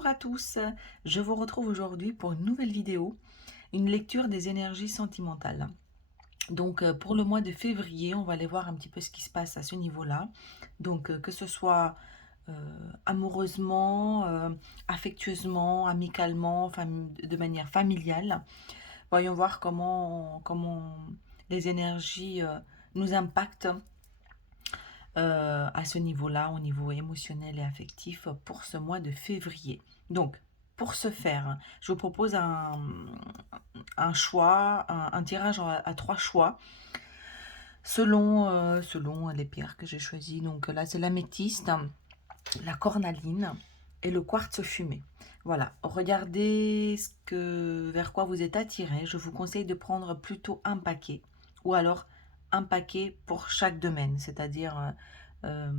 Bonjour à tous, je vous retrouve aujourd'hui pour une nouvelle vidéo, une lecture des énergies sentimentales. Donc pour le mois de février, on va aller voir un petit peu ce qui se passe à ce niveau-là. Donc que ce soit amoureusement, affectueusement, amicalement, de manière familiale. Voyons voir comment les énergies nous impactent à ce niveau-là, au niveau émotionnel et affectif, pour ce mois de février. Donc, pour ce faire, je vous propose un choix, un tirage à trois choix, selon les pierres que j'ai choisies. Donc là, c'est l'améthyste, la cornaline et le quartz fumé. Voilà, regardez vers quoi vous êtes attiré. Je vous conseille de prendre plutôt un paquet, ou alors un paquet pour chaque domaine, c'est-à-dire euh,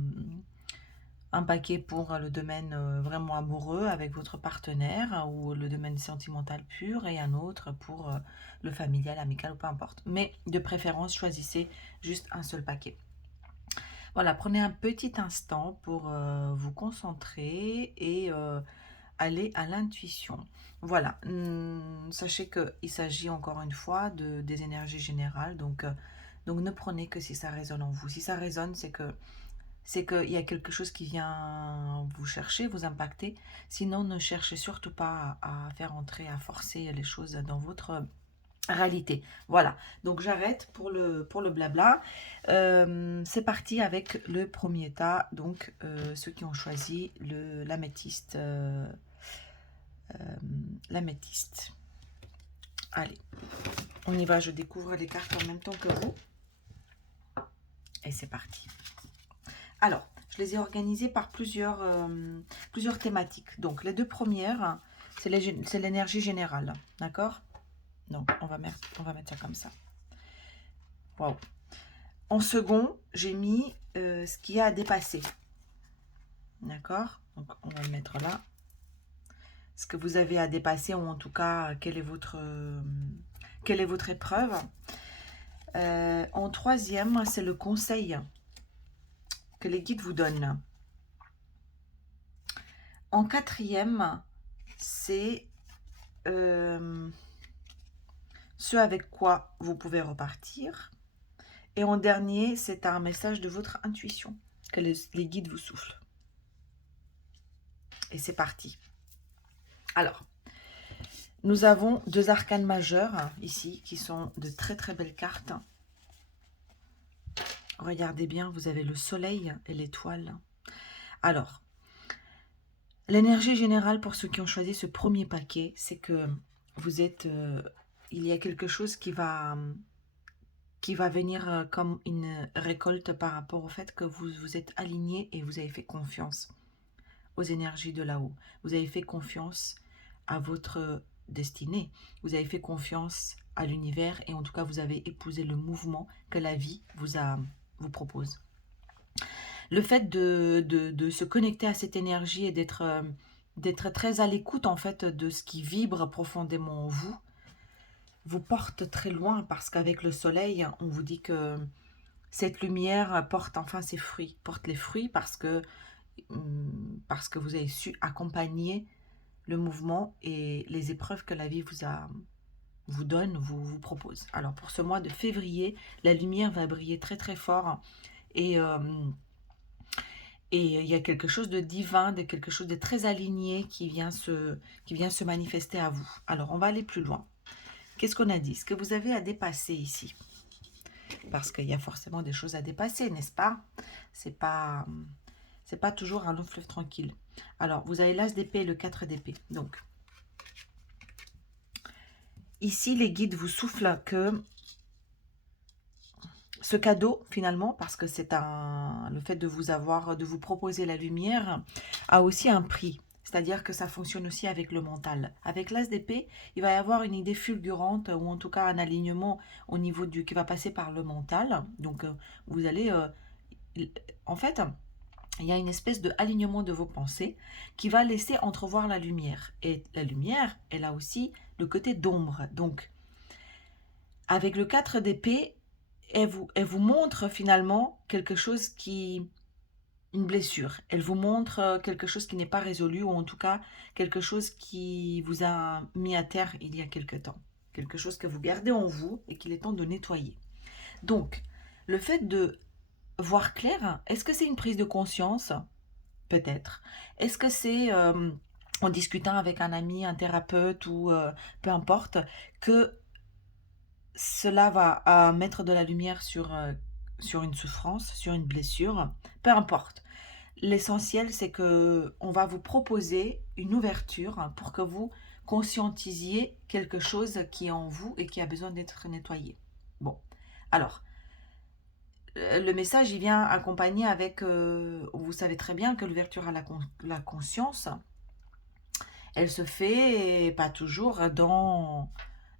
un paquet pour le domaine vraiment amoureux avec votre partenaire ou le domaine sentimental pur et un autre pour le familial, amical ou peu importe. Mais de préférence, choisissez juste un seul paquet. Voilà, prenez un petit instant pour vous concentrer et aller à l'intuition. Voilà, sachez qu'il s'agit encore une fois des énergies générales, donc ne prenez que si ça résonne en vous. Si ça résonne, c'est qu'il y a quelque chose qui vient vous chercher, vous impacter. Sinon, ne cherchez surtout pas à faire entrer, à forcer les choses dans votre réalité. Voilà, donc j'arrête pour le blabla. C'est parti avec le premier tas, donc ceux qui ont choisi l'améthyste. L'améthyste. Allez, on y va, je découvre les cartes en même temps que vous. Et c'est parti. Alors, je les ai organisées par plusieurs thématiques. Donc, les deux premières, c'est l'énergie générale. D'accord? Donc, on va mettre ça comme ça. Waouh. En second, j'ai mis ce qu'il y a à dépasser. D'accord? Donc, on va le mettre là. Ce que vous avez à dépasser, ou en tout cas, quelle est votre épreuve. En troisième, c'est le conseil que les guides vous donnent. En quatrième, c'est ce avec quoi vous pouvez repartir. Et en dernier, c'est un message de votre intuition que les guides vous soufflent. Et c'est parti. Alors, nous avons deux arcanes majeures ici qui sont de très très belles cartes. Regardez bien, vous avez le soleil et l'étoile. Alors, l'énergie générale pour ceux qui ont choisi ce premier paquet, c'est que vous êtes... il y a quelque chose qui va venir comme une récolte par rapport au fait que vous vous êtes aligné et vous avez fait confiance aux énergies de là-haut. Vous avez fait confiance à votre destinée. Vous avez fait confiance à l'univers et en tout cas, vous avez épousé le mouvement que la vie vous propose. Le fait de se connecter à cette énergie et d'être très à l'écoute en fait de ce qui vibre profondément en vous porte très loin parce qu'avec le soleil, on vous dit que cette lumière porte enfin ses fruits, porte les fruits parce que vous avez su accompagner le mouvement et les épreuves que la vie vous donne, vous propose. Alors pour ce mois de février, la lumière va briller très très fort et il y a quelque chose de divin, de quelque chose de très aligné qui vient se manifester à vous. Alors on va aller plus loin. Qu'est-ce qu'on a dit? Ce que vous avez à dépasser ici. Parce qu'il y a forcément des choses à dépasser, n'est-ce pas? C'est pas toujours un long fleuve tranquille. Alors, vous avez l'as d'épée et le 4 d'épée. Donc, ici, les guides vous soufflent que ce cadeau, finalement, parce que c'est le fait de vous proposer la lumière, a aussi un prix. C'est-à-dire que ça fonctionne aussi avec le mental. Avec l'as d'épée, il va y avoir une idée fulgurante, ou en tout cas un alignement au niveau qui va passer par le mental. Donc, vous allez... en fait, il y a une espèce de alignement de vos pensées qui va laisser entrevoir la lumière. Et la lumière, elle a aussi le côté d'ombre. Donc, avec le 4 d'épée, elle vous montre finalement quelque chose qui une blessure. Elle vous montre quelque chose qui n'est pas résolu, ou en tout cas quelque chose qui vous a mis à terre il y a quelque temps. Quelque chose que vous gardez en vous et qu'il est temps de nettoyer. Donc, le fait de voir clair, est-ce que c'est une prise de conscience? Peut-être. Est-ce que c'est en discutant avec un ami, un thérapeute ou peu importe, que cela va mettre de la lumière sur une souffrance, sur une blessure? Peu importe. L'essentiel, c'est que on va vous proposer une ouverture pour que vous conscientisiez quelque chose qui est en vous et qui a besoin d'être nettoyé. Bon, alors, le message, il vient accompagné avec, vous savez très bien que l'ouverture à la conscience, elle se fait pas toujours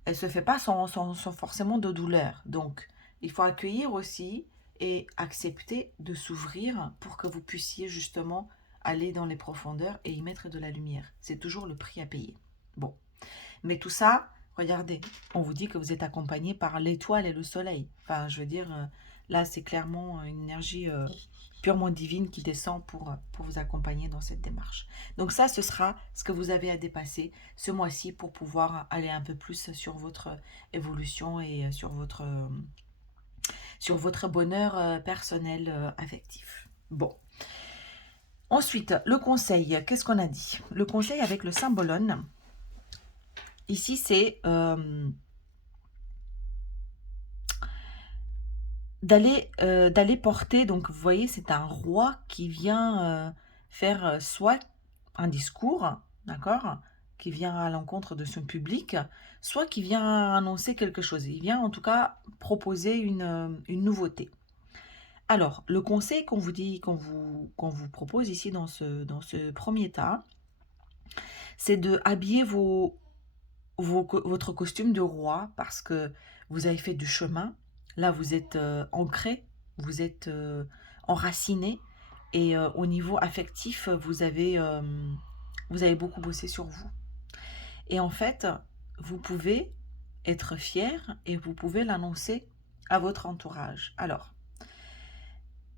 elle se fait pas sans forcément de douleur. Donc, il faut accueillir aussi et accepter de s'ouvrir pour que vous puissiez justement aller dans les profondeurs et y mettre de la lumière. C'est toujours le prix à payer. Bon, mais tout ça, regardez, on vous dit que vous êtes accompagné par l'étoile et le soleil. Enfin, je veux dire, là, c'est clairement une énergie purement divine qui descend pour vous accompagner dans cette démarche. Donc ça, ce sera ce que vous avez à dépasser ce mois-ci pour pouvoir aller un peu plus sur votre évolution et sur votre bonheur personnel affectif. Bon. Ensuite, le conseil, qu'est-ce qu'on a dit? Le conseil avec le symbolone, ici, c'est d'aller porter, donc vous voyez, c'est un roi qui vient faire soit un discours, d'accord, qui vient à l'encontre de son public, soit qui vient annoncer quelque chose. Il vient en tout cas proposer une nouveauté. Alors, le conseil qu'on vous dit, qu'on vous propose ici dans ce premier tas, c'est de habiller votre costume de roi parce que vous avez fait du chemin. Là, vous êtes ancré, vous êtes enraciné et au niveau affectif, vous avez beaucoup bossé sur vous. Et en fait, vous pouvez être fier et vous pouvez l'annoncer à votre entourage. Alors,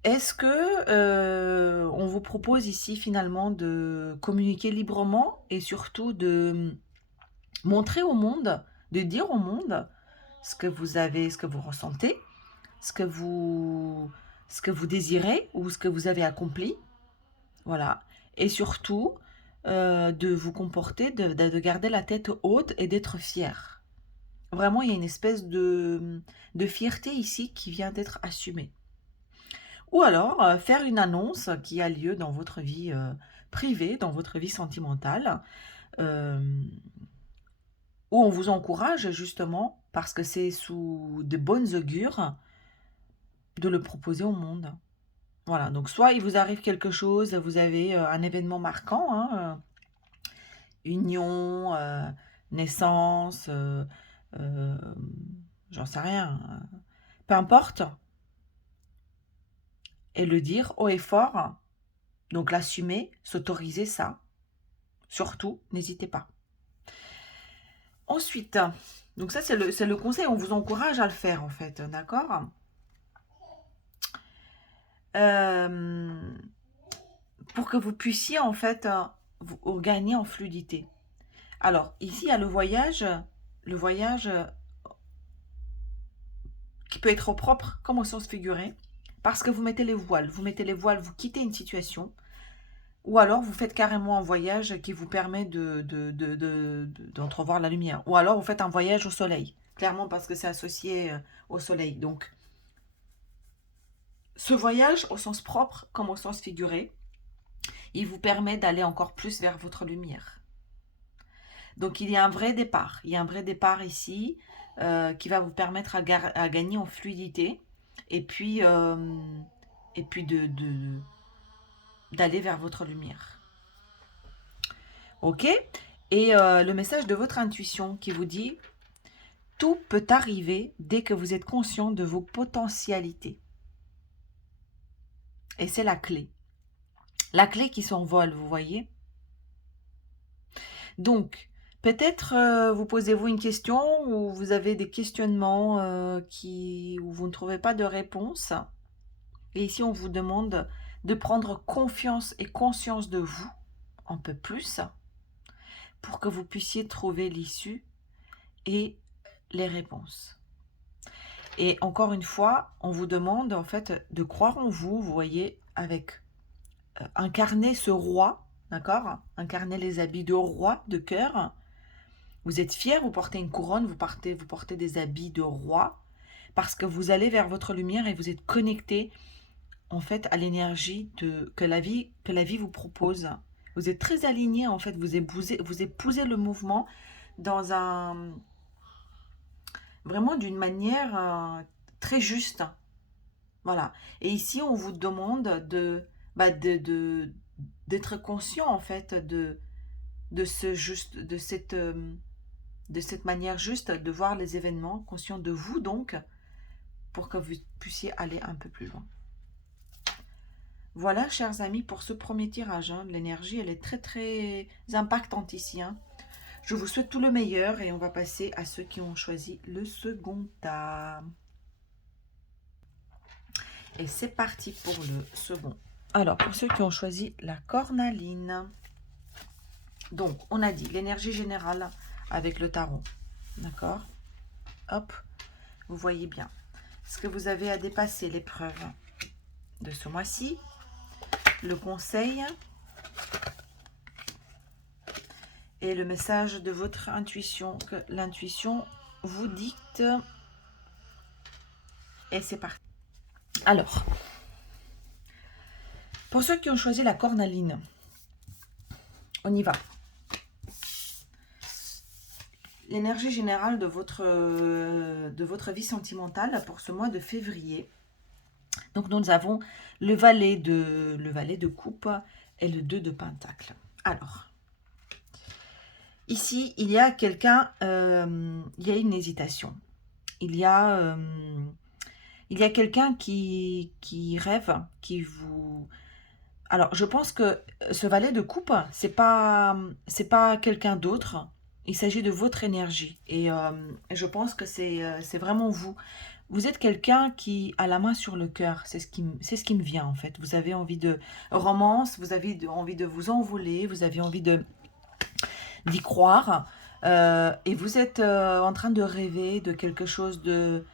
est-ce que on vous propose ici finalement de communiquer librement et surtout de montrer au monde, de dire au monde ce que vous avez, ce que vous ressentez, ce que vous, ce que vous désirez ou ce que vous avez accompli, voilà. Et surtout, de vous comporter, de garder la tête haute et d'être fier. Vraiment, il y a une espèce de fierté ici qui vient d'être assumée. Ou alors, faire une annonce qui a lieu dans votre vie privée, dans votre vie sentimentale, euh, où on vous encourage justement, parce que c'est sous de bonnes augures, de le proposer au monde. Voilà, donc soit il vous arrive quelque chose, vous avez un événement marquant, hein, union, naissance, euh, j'en sais rien, peu importe, et le dire haut et fort, donc l'assumer, s'autoriser ça, surtout, n'hésitez pas. Ensuite, donc ça c'est le conseil, on vous encourage à le faire en fait, d'accord? Pour que vous puissiez en fait vous gagner en fluidité. Alors ici il y a le voyage qui peut être propre comme au sens figuré, parce que vous mettez les voiles, vous quittez une situation, ou alors vous faites carrément un voyage qui vous permet d'entrevoir la lumière, ou alors vous faites un voyage au soleil, clairement parce que c'est associé au soleil. Donc ce voyage au sens propre comme au sens figuré, il vous permet d'aller encore plus vers votre lumière. Donc il y a un vrai départ. Il y a un vrai départ ici qui va vous permettre à gagner en fluidité et puis d'aller vers votre lumière. Ok? Et le message de votre intuition qui vous dit tout peut arriver dès que vous êtes conscient de vos potentialités. Et c'est la clé. La clé qui s'envole, vous voyez? Donc, peut-être vous posez-vous une question ou vous avez des questionnements où vous ne trouvez pas de réponse. Et ici, on vous demande de prendre confiance et conscience de vous, un peu plus, pour que vous puissiez trouver l'issue et les réponses. Et encore une fois, on vous demande en fait de croire en vous, vous voyez, avec incarner ce roi, d'accord? Incarner les habits de roi, de cœur. Vous êtes fier, vous portez une couronne, vous portez des habits de roi, parce que vous allez vers votre lumière et vous êtes connecté en fait à l'énergie que la vie vous propose. Vous êtes très aligné en fait, vous épousez le mouvement dans un vraiment d'une manière très juste. Voilà. Et ici, on vous demande d'être conscient en fait de ce juste, de cette manière juste de voir les événements, conscient de vous donc, pour que vous puissiez aller un peu plus loin. Voilà, chers amis, pour ce premier tirage. Hein. L'énergie, elle est très, très impactante ici. Hein. Je vous souhaite tout le meilleur et on va passer à ceux qui ont choisi le second tas. Et c'est parti pour le second. Alors, pour ceux qui ont choisi la cornaline. Donc, on a dit l'énergie générale avec le tarot. D'accord? Hop, vous voyez bien. Ce que vous avez à dépasser, l'épreuve de ce mois-ci. Le conseil et le message de votre intuition, que l'intuition vous dicte. Et c'est parti. Alors, pour ceux qui ont choisi la cornaline, on y va. L'énergie générale de votre vie sentimentale pour ce mois de février. Donc nous avons le valet de coupe et le 2 de pentacle. Alors, ici, il y a quelqu'un, il y a une hésitation. Il y a quelqu'un qui rêve, qui vous... Alors, je pense que ce valet de coupe, c'est pas quelqu'un d'autre. Il s'agit de votre énergie. Et je pense que c'est vraiment vous. Vous êtes quelqu'un qui a la main sur le cœur. C'est ce qui me vient, en fait. Vous avez envie de romance, vous avez envie de vous envoler, vous avez envie d'y croire. Et vous êtes en train de rêver de quelque chose de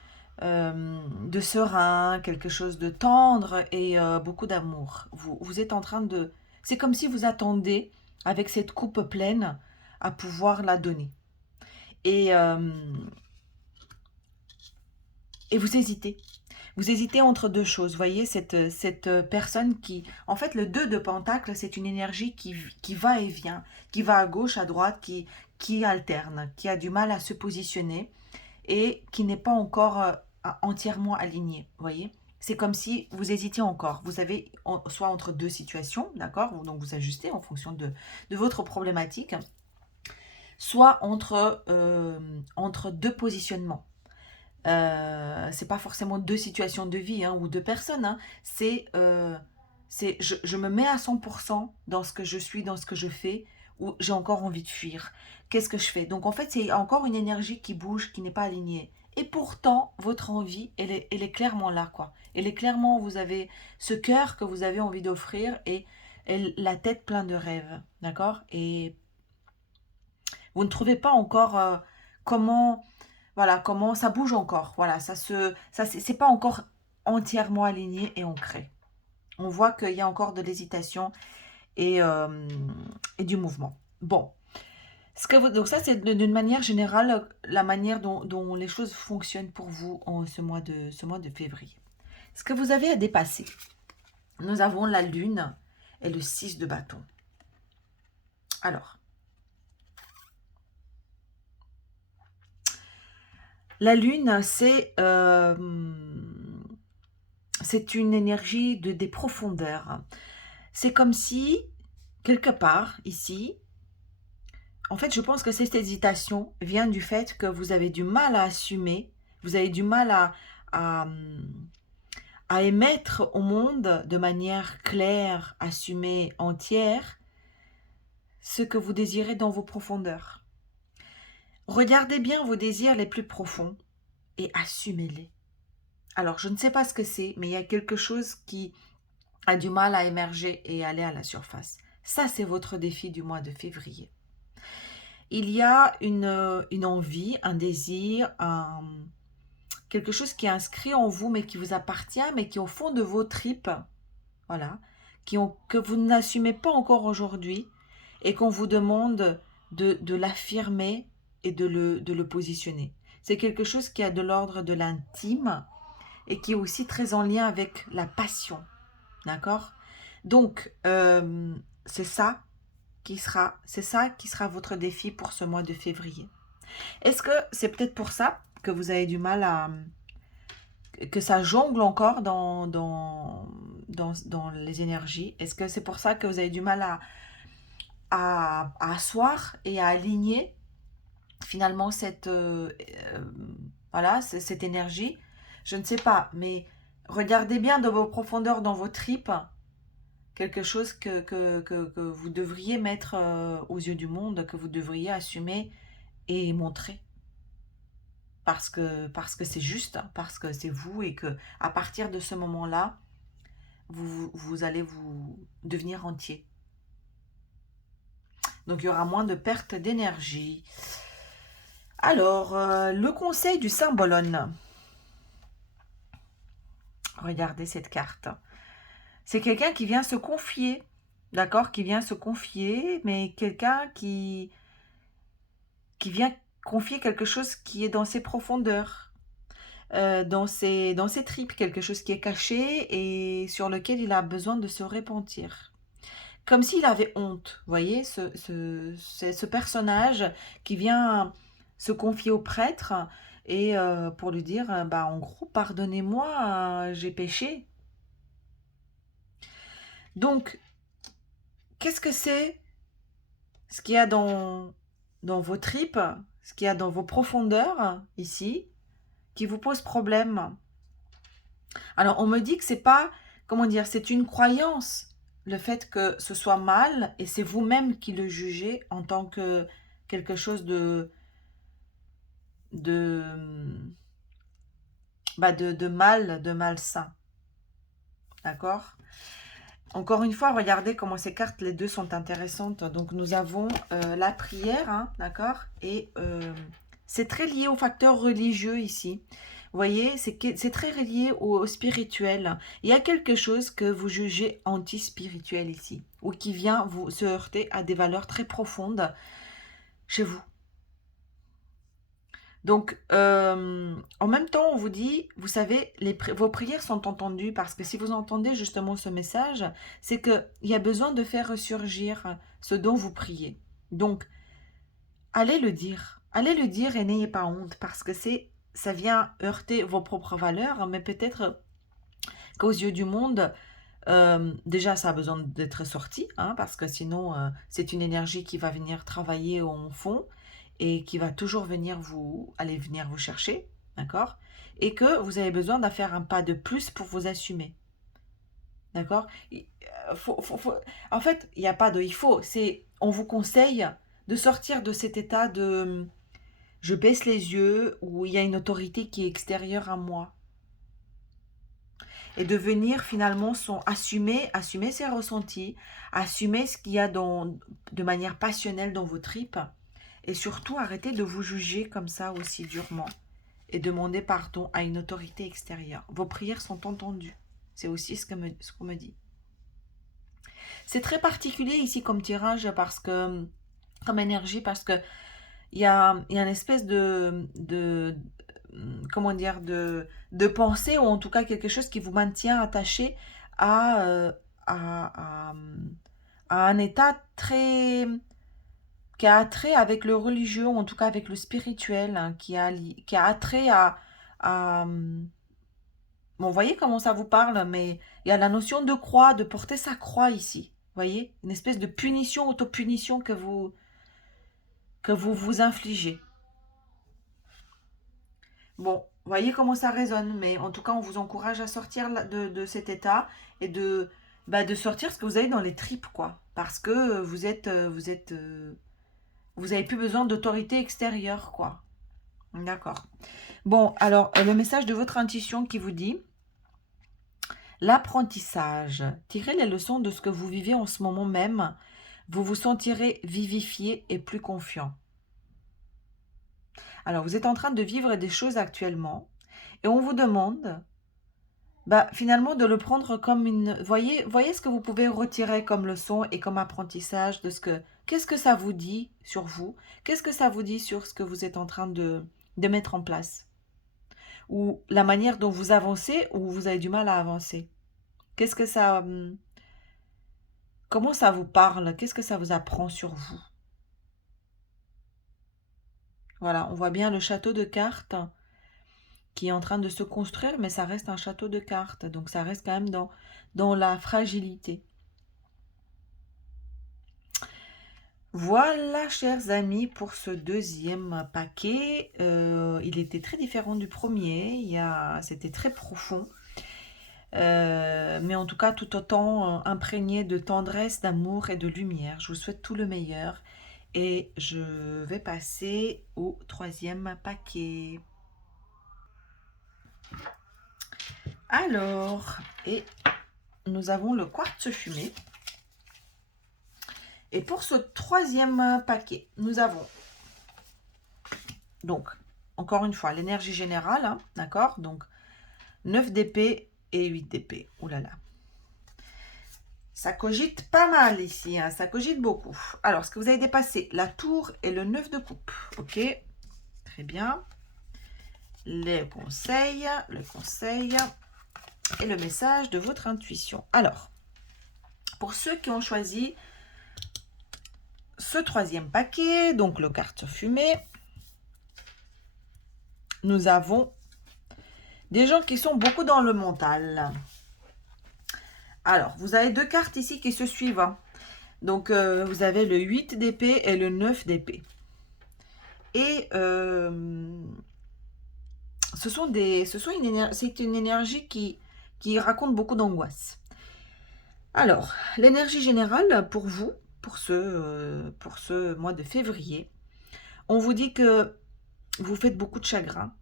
serein, quelque chose de tendre et beaucoup d'amour. Vous êtes en train de... C'est comme si vous attendez, avec cette coupe pleine, à pouvoir la donner. Et vous hésitez. Vous hésitez entre deux choses. Vous voyez, cette personne qui... En fait, le 2 de Pentacle, c'est une énergie qui va et vient, qui va à gauche, à droite, qui alterne, qui a du mal à se positionner et qui n'est pas encore entièrement alignée. Vous voyez, c'est comme si vous hésitiez encore. Vous avez soit entre deux situations, d'accord? Donc, vous ajustez en fonction de votre problématique. Soit entre deux positionnements. C'est pas forcément deux situations de vie ou deux personnes. Hein. C'est je me mets à 100% dans ce que je suis, dans ce que je fais, ou j'ai encore envie de fuir. Qu'est-ce que je fais? Donc en fait, c'est encore une énergie qui bouge, qui n'est pas alignée. Et pourtant, votre envie, elle est clairement là, quoi. Elle est clairement, vous avez ce cœur que vous avez envie d'offrir et la tête pleine de rêves, d'accord? Et vous ne trouvez pas encore comment... Voilà, comment ça bouge encore. Voilà, c'est pas encore entièrement aligné et ancré. On voit qu'il y a encore de l'hésitation et du mouvement. Bon, donc ça, c'est d'une manière générale la manière dont les choses fonctionnent pour vous en ce mois de février. Ce que vous avez à dépasser, nous avons la lune et le 6 de bâton. Alors, la lune, c'est une énergie des profondeurs. C'est comme si, quelque part, ici, en fait, je pense que cette hésitation vient du fait que vous avez du mal à assumer, vous avez du mal à émettre au monde de manière claire, assumée, entière, ce que vous désirez dans vos profondeurs. Regardez bien vos désirs les plus profonds et assumez-les. Alors, je ne sais pas ce que c'est, mais il y a quelque chose qui a du mal à émerger et aller à la surface. Ça, c'est votre défi du mois de février. Il y a une envie, un désir, quelque chose qui est inscrit en vous, mais qui vous appartient, mais qui est au fond de vos tripes, voilà, que vous n'assumez pas encore aujourd'hui, et qu'on vous demande de l'affirmer et de le positionner. C'est quelque chose qui a de l'ordre de l'intime, et qui est aussi très en lien avec la passion, d'accord? Donc, c'est ça qui sera votre défi pour ce mois de février. Est-ce que c'est peut-être pour ça que vous avez du mal que ça jongle encore dans les énergies? Est-ce que c'est pour ça que vous avez du mal à asseoir et à aligner finalement voilà, cette énergie? Je ne sais pas, mais regardez bien dans vos profondeurs, dans vos tripes, quelque chose que vous devriez mettre aux yeux du monde, que vous devriez assumer et montrer. Parce que c'est juste, parce que c'est vous, et que à partir de ce moment-là, vous allez vous devenir entier. Donc il y aura moins de perte d'énergie. Alors, le conseil du Saint-Bologna. Regardez cette carte. C'est quelqu'un qui vient se confier, d'accord? Qui vient se confier, mais quelqu'un qui vient confier quelque chose qui est dans ses profondeurs, dans ses tripes, quelque chose qui est caché et sur lequel il a besoin de se repentir. Comme s'il avait honte, vous voyez, ce personnage qui vient se confier au prêtre et pour lui dire, bah, en gros, pardonnez-moi, j'ai péché. Donc, qu'est-ce que c'est ce qu'il y a dans vos tripes, ce qu'il y a dans vos profondeurs, ici, qui vous pose problème? Alors, on me dit que c'est pas, comment dire, c'est une croyance, le fait que ce soit mal, et c'est vous-même qui le jugez en tant que quelque chose de, de malsain. D'accord? Encore une fois, regardez comment ces cartes, les deux sont intéressantes. Donc, nous avons la prière, hein, d'accord? Et c'est très lié au facteur religieux ici. Vous voyez, c'est très lié au spirituel. Il y a quelque chose que vous jugez anti-spirituel ici, ou qui vient vous se heurter à des valeurs très profondes chez vous. Donc, en même temps, on vous dit, vous savez, vos prières sont entendues, parce que si vous entendez justement ce message, c'est qu'il y a besoin de faire ressurgir ce dont vous priez. Donc, allez le dire et n'ayez pas honte, parce que ça vient heurter vos propres valeurs, mais peut-être qu'aux yeux du monde, déjà ça a besoin d'être sorti, hein, parce que sinon c'est une énergie qui va venir travailler en fond et qui va toujours venir venir vous chercher, d'accord? Et que vous avez besoin de faire un pas de plus pour vous assumer, d'accord? En fait, il n'y a pas de il faut, on vous conseille de sortir de cet état de je baisse les yeux, où il y a une autorité qui est extérieure à moi, et de venir finalement assumer ses ressentis, assumer ce qu'il y a de manière passionnelle dans vos tripes, et surtout arrêter de vous juger comme ça aussi durement et demander pardon à une autorité extérieure. Vos prières sont entendues. C'est aussi ce qu'on me dit. C'est très particulier ici comme tirage, comme énergie, parce que il y a une espèce comment dire, de pensée, ou en tout cas quelque chose qui vous maintient attaché à, à, à un état qui a attrait avec le religieux, ou en tout cas avec le spirituel, hein, qui a attrait bon, vous voyez comment ça vous parle, mais il y a la notion de croix, de porter sa croix ici. Vous voyez, une espèce de punition, autopunition que vous vous infligez. Bon, vous voyez comment ça résonne, mais en tout cas, on vous encourage à sortir de cet état et de sortir ce que vous avez dans les tripes, quoi. Parce que vous avez plus besoin d'autorité extérieure, quoi. D'accord. Bon, alors, le message de votre intuition qui vous dit, L'apprentissage. Tirez les leçons de ce que vous vivez en ce moment même. Vous vous sentirez vivifié et plus confiant. Alors, vous êtes en train de vivre des choses actuellement et on vous demande finalement de le prendre comme une... Voyez ce que vous pouvez retirer comme leçon et comme apprentissage de ce que... Qu'est-ce que ça vous dit sur vous? Qu'est-ce que ça vous dit sur ce que vous êtes en train de mettre en place? Ou la manière dont vous avancez ou vous avez du mal à avancer? Qu'est-ce que ça... Comment ça vous parle? Qu'est-ce que ça vous apprend sur vous? Voilà, on voit bien le château de cartes qui est en train de se construire, mais ça reste un château de cartes. Donc ça reste quand même dans la fragilité. Voilà, chers amis, pour ce deuxième paquet. Il était très différent du premier. C'était très profond. Mais en tout cas, tout autant imprégné de tendresse, d'amour et de lumière. Je vous souhaite tout le meilleur. Et je vais passer au troisième paquet. Alors, et nous avons le quartz fumé. Et pour ce troisième paquet, nous avons donc, encore une fois, l'énergie générale, hein, d'accord? Donc, 9 d'épée et 8 d'épée. Ouh là là. Ça cogite pas mal ici, hein, ça cogite beaucoup. Alors, ce que vous avez dépassé, la tour et le 9 de coupe. Ok, très bien. Le conseil et le message de votre intuition. Alors, pour ceux qui ont choisi ce troisième paquet, donc le quartz fumé, nous avons des gens qui sont beaucoup dans le mental. Alors, vous avez deux cartes ici qui se suivent. Hein. Donc, vous avez le 8 d'épée et le 9 d'épée. Et c'est une énergie qui raconte beaucoup d'angoisse. Alors, l'énergie générale pour vous, pour ce mois de février, on vous dit que vous faites beaucoup de chagrin.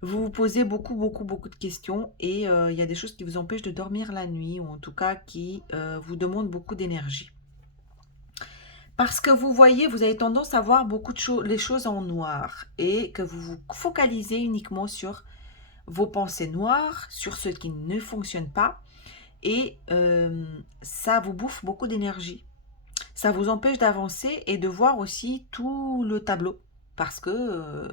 Vous vous posez beaucoup de questions et il y a des choses qui vous empêchent de dormir la nuit ou en tout cas qui vous demandent beaucoup d'énergie. Parce que vous voyez, vous avez tendance à voir beaucoup les choses en noir et que vous vous focalisez uniquement sur vos pensées noires, sur ce qui ne fonctionne pas et ça vous bouffe beaucoup d'énergie. Ça vous empêche d'avancer et de voir aussi tout le tableau. Parce que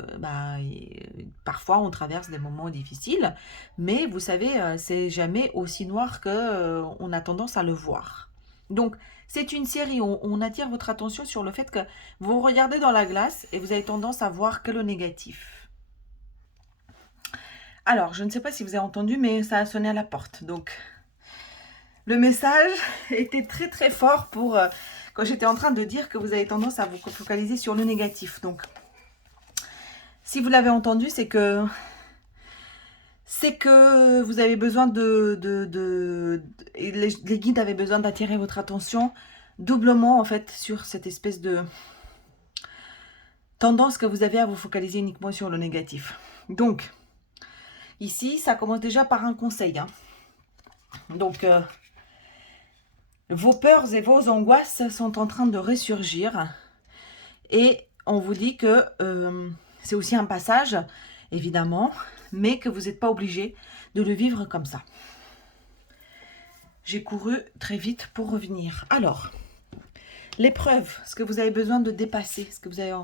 parfois on traverse des moments difficiles, mais vous savez, c'est jamais aussi noir qu'on a tendance à le voir. Donc, c'est une série où on attire votre attention sur le fait que vous regardez dans la glace et vous avez tendance à voir que le négatif. Alors, je ne sais pas si vous avez entendu, mais ça a sonné à la porte. Donc, le message était très très fort pour quand j'étais en train de dire que vous avez tendance à vous focaliser sur le négatif. Donc, si vous l'avez entendu, c'est que vous avez besoin les guides avaient besoin d'attirer votre attention doublement en fait sur cette espèce de tendance que vous avez à vous focaliser uniquement sur le négatif. Donc, ici, ça commence déjà par un conseil. Hein. Donc, vos peurs et vos angoisses sont en train de ressurgir et on vous dit que c'est aussi un passage, évidemment, mais que vous n'êtes pas obligé de le vivre comme ça. J'ai couru très vite pour revenir. Alors, l'épreuve, ce que vous avez besoin de dépasser, ce que vous avez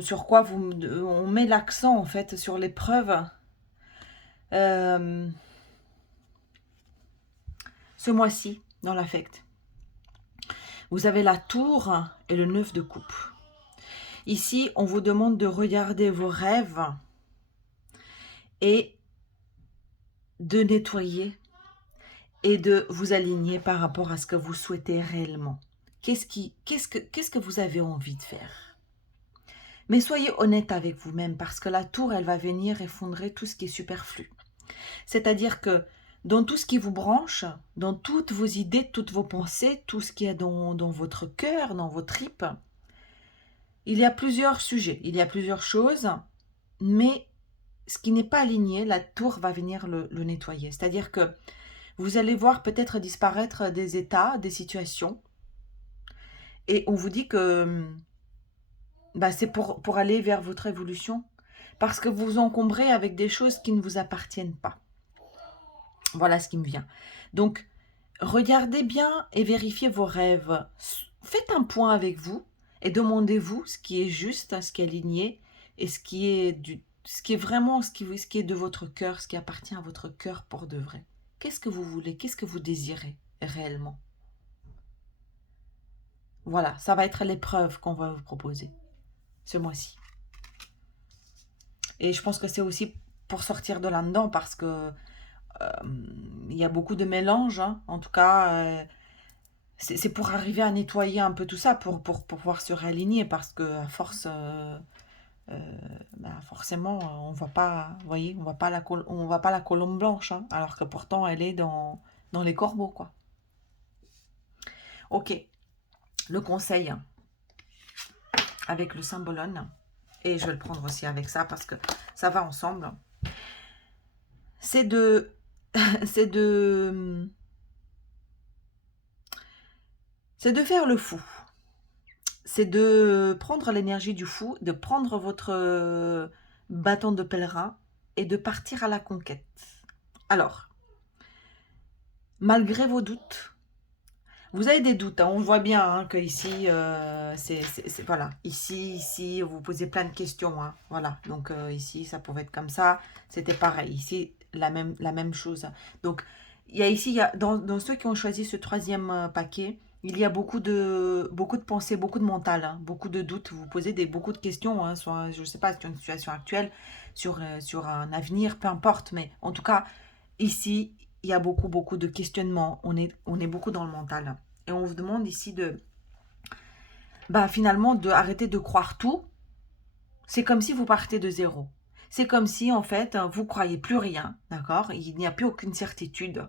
sur quoi on met l'accent en fait sur l'épreuve. Ce mois-ci, dans l'affect. Vous avez la tour et le 9 de coupe. Ici, on vous demande de regarder vos rêves et de nettoyer et de vous aligner par rapport à ce que vous souhaitez réellement. Qu'est-ce que vous avez envie de faire? Mais soyez honnête avec vous-même parce que la tour, elle va venir effondrer tout ce qui est superflu. C'est-à-dire que dans tout ce qui vous branche, dans toutes vos idées, toutes vos pensées, tout ce qui est dans votre cœur, dans vos tripes, il y a plusieurs sujets, il y a plusieurs choses, mais ce qui n'est pas aligné, la tour va venir le nettoyer. C'est-à-dire que vous allez voir peut-être disparaître des états, des situations, et on vous dit que bah, c'est pour aller vers votre évolution, parce que vous vous encombrez avec des choses qui ne vous appartiennent pas. Voilà ce qui me vient. Donc, regardez bien et vérifiez vos rêves. Faites un point avec vous et demandez-vous ce qui est juste, ce qui est aligné et ce qui est vraiment ce qui est de votre cœur, ce qui appartient à votre cœur pour de vrai. Qu'est-ce que vous voulez? Qu'est-ce que vous désirez réellement? Voilà, ça va être l'épreuve qu'on va vous proposer ce mois-ci. Et je pense que c'est aussi pour sortir de là-dedans parce que il y a beaucoup de mélanges, hein. En tout cas, c'est pour arriver à nettoyer un peu tout ça, pour pouvoir se réaligner, parce que à force, bah, forcément, on voit pas, vous voyez, on voit pas la colombe blanche, hein, alors que pourtant elle est dans les corbeaux, quoi. Ok, le conseil avec le symbolone, et je vais le prendre aussi avec ça parce que ça va ensemble, c'est de, c'est de, c'est de faire le fou. C'est de prendre l'énergie du fou, de prendre votre bâton de pèlerin et de partir à la conquête. Alors, malgré vos doutes, vous avez des doutes, hein, on voit bien hein, que ici, voilà, ici, vous posez plein de questions, hein, voilà, donc ici, ça pouvait être comme ça, c'était pareil, ici, la même chose. Donc, dans ceux qui ont choisi ce troisième paquet, il y a beaucoup de pensées, beaucoup de mental, hein, beaucoup de doutes. Vous posez beaucoup de questions, hein, sur, je ne sais pas, sur une situation actuelle, sur un avenir, peu importe. Mais en tout cas, ici, il y a beaucoup de questionnements. On est beaucoup dans le mental. Et on vous demande ici finalement, de arrêter de croire tout. C'est comme si vous partez de zéro. C'est comme si, en fait, vous croyez plus rien, d'accord? Il n'y a plus aucune certitude.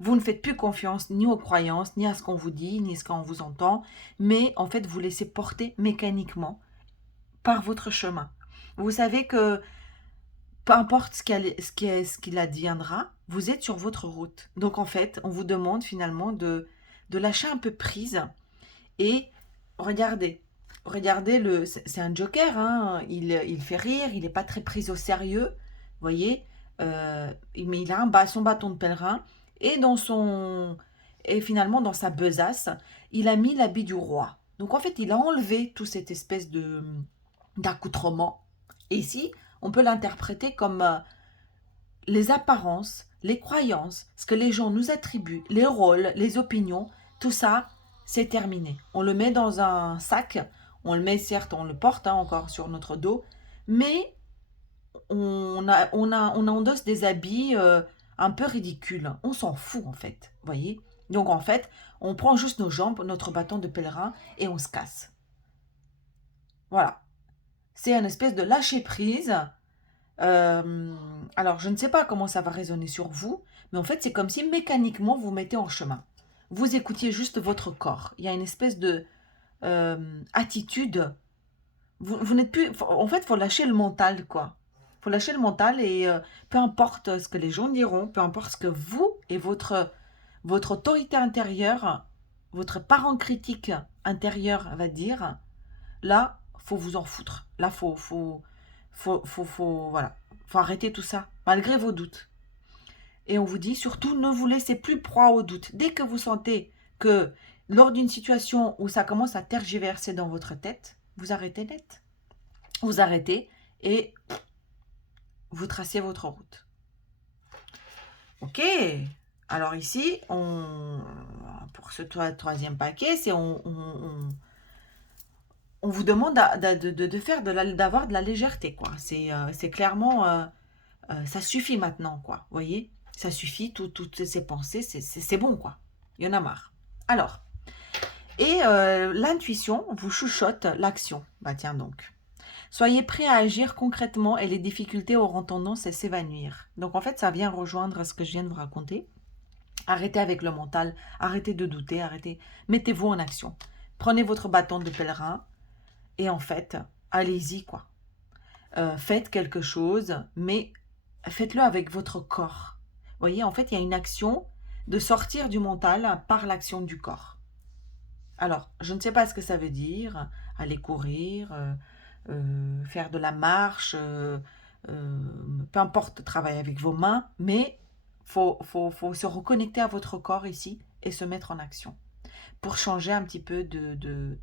Vous ne faites plus confiance ni aux croyances, ni à ce qu'on vous dit, ni à ce qu'on vous entend, mais en fait, vous laissez porter mécaniquement par votre chemin. Vous savez que peu importe ce qu'il adviendra, vous êtes sur votre route. Donc, en fait, on vous demande finalement de lâcher un peu prise et regardez. Regardez, c'est un joker, hein, il fait rire, il n'est pas très pris au sérieux, vous voyez, mais il a son bâton de pèlerin et et finalement dans sa besace, il a mis l'habit du roi. Donc en fait, il a enlevé toute cette espèce d'accoutrement. Et ici, on peut l'interpréter comme les apparences, les croyances, ce que les gens nous attribuent, les rôles, les opinions, tout ça, c'est terminé. On le met dans un sac, on le met, certes, on le porte hein, encore sur notre dos, mais on endosse des habits un peu ridicules. On s'en fout, en fait, voyez. Donc, en fait, on prend juste nos jambes, notre bâton de pèlerin, et on se casse. Voilà. C'est une espèce de lâcher-prise. Alors, je ne sais pas comment ça va résonner sur vous, mais en fait, c'est comme si mécaniquement, vous mettez en chemin. Vous écoutiez juste votre corps. Il y a une espèce de attitude. Vous n'êtes plus... En fait, il faut lâcher le mental, quoi. Il faut lâcher le mental et peu importe ce que les gens diront, peu importe ce que vous et votre autorité intérieure, votre parent critique intérieur va dire, là, faut vous en foutre. Là, voilà. Faut arrêter tout ça, malgré vos doutes. Et on vous dit, surtout, ne vous laissez plus proie aux doutes. Dès que vous sentez que lors d'une situation où ça commence à tergiverser dans votre tête, vous arrêtez net. Vous arrêtez et vous tracez votre route. Ok. Alors ici, pour ce troisième paquet, on vous demande d'avoir de la légèreté, quoi. C'est clairement, ça suffit maintenant, quoi. Vous voyez, ça suffit, toutes ces pensées, c'est bon, quoi. Il y en a marre. Alors, et l'intuition vous chuchote l'action. Bah tiens donc. Soyez prêts à agir concrètement et les difficultés auront tendance à s'évanouir. Donc en fait, ça vient rejoindre ce que je viens de vous raconter. Arrêtez avec le mental, arrêtez de douter, mettez-vous en action. Prenez votre bâton de pèlerin et en fait, allez-y quoi. faites quelque chose, mais faites-le avec votre corps. Vous voyez, en fait, il y a une action de sortir du mental par l'action du corps. Alors, je ne sais pas ce que ça veut dire, aller courir, faire de la marche, euh, peu importe, travailler avec vos mains, mais faut se reconnecter à votre corps ici et se mettre en action pour changer un petit peu de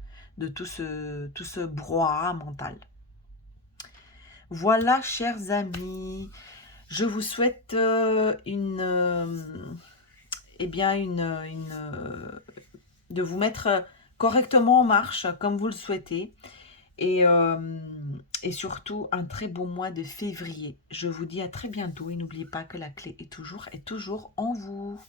tout ce brouhaha mental. Voilà, chers amis, je vous souhaite eh bien de vous mettre correctement en marche comme vous le souhaitez et surtout un très beau mois de février. Je vous dis à très bientôt et n'oubliez pas que la clé est toujours en vous.